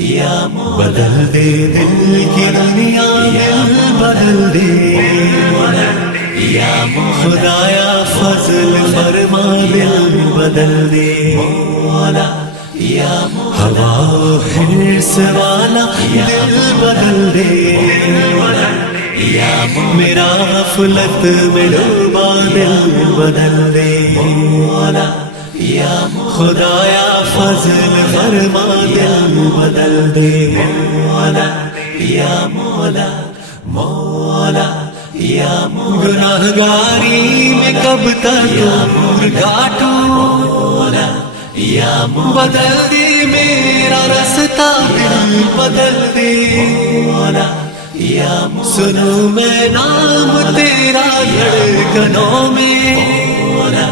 या मौला बदल दे दिल की दुनिया दिल बदल दे या मौला खुदाया फजल फरमा दिल बदल दे मौला या मौला हवा हिर्स वाला दिल बदल दे या मौला मेरा गफलत में डूबा दिल बदल दे मौला या खुदाया फजल फरमा दिल बदल दे मौला या मौला मौला या गुनाहगारी में कब तक दूर काटूं मौला या बदल दे मेरा रास्ता दिल बदल दे मौला या सुनूं मैं नाम तेरा धड़कनों में मौला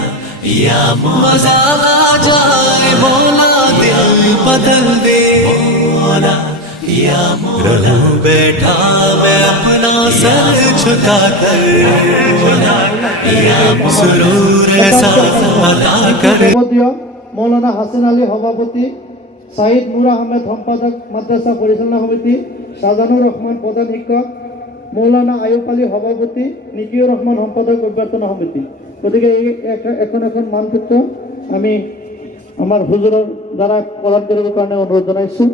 या मजा आ जाए मौला दिल बदल दे मौला या मौला बैठा मैं अपना सर झुका कर या सुरूर ऐसा अता कर मौलाना हासन आলী সভাপতি, সাইদ নূর আহমেদ সম্পাদক মাদ্রাসা পরিচালনা সমিতি, শাহজানুর রহমান প্রধান শিক্ষক, মৌলানা আয়ুব আলী সভাপতি, নিকিউর রহমান সম্পাদক অভ্যর্থনা সমিতি। গতিকে এখন মানচিত্ৰ আমি আমাৰ হুজুৰৰ দ্বাৰা প্ৰদান কৰিবৰ কাৰণে অনুৰোধ জনাইছোঁ।